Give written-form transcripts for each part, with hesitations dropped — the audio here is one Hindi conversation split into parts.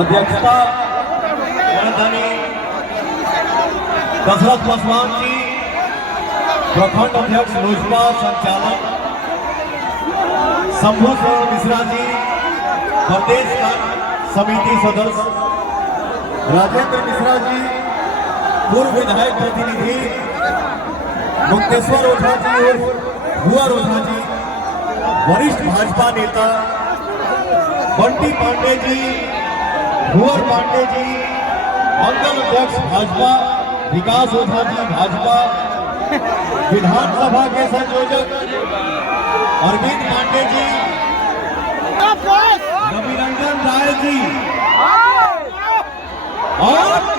अध्यक्षता राजधानी दशरथ पासवान जी, प्रखंड अध्यक्ष लोजपा संचालक शंभू मिश्रा जी, प्रदेश समिति सदस्य राजेंद्र मिश्रा जी, पूर्व विधायक प्रतिनिधि मुक्तेश्वर ओझा जी और भुवर ओझा जी, वरिष्ठ भाजपा नेता बंटी पांडे जी, भुवर पांडे जी, मंगल अध्यक्ष भाजपा विकास ओझा जी भाजपा, विधानसभा के संयोजक अरविंद पांडे जी, रविरंजन राय जी और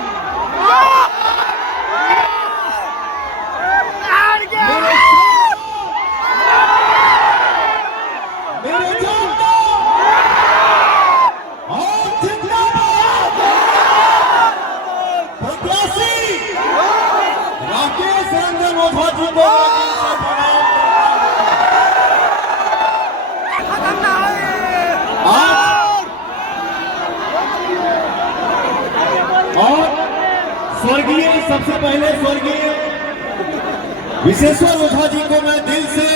राकेश रंजन ओझा जी को और स्वर्गीय सबसे पहले स्वर्गीय विशेश्वर ओझा जी को मैं दिल से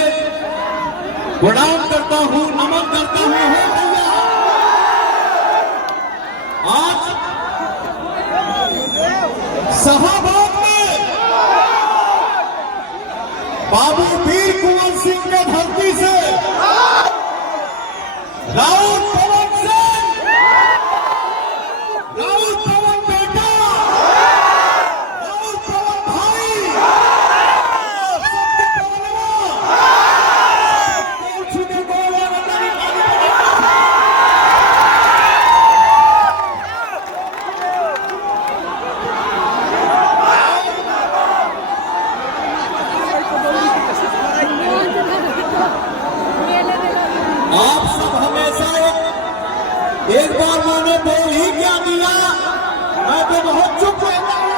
प्रणाम करता हूं, नमन करता हूं। आज शाहबाद में बाबू वीर कुंवर सिंह के धरती से राउत पवन सिंह, राउत पवन बेटा, राउत पवन भाई, आप सब हमेशा एक बार मैंने बोल ही क्या दिया, मैं तो बहुत चुप रहता हूं।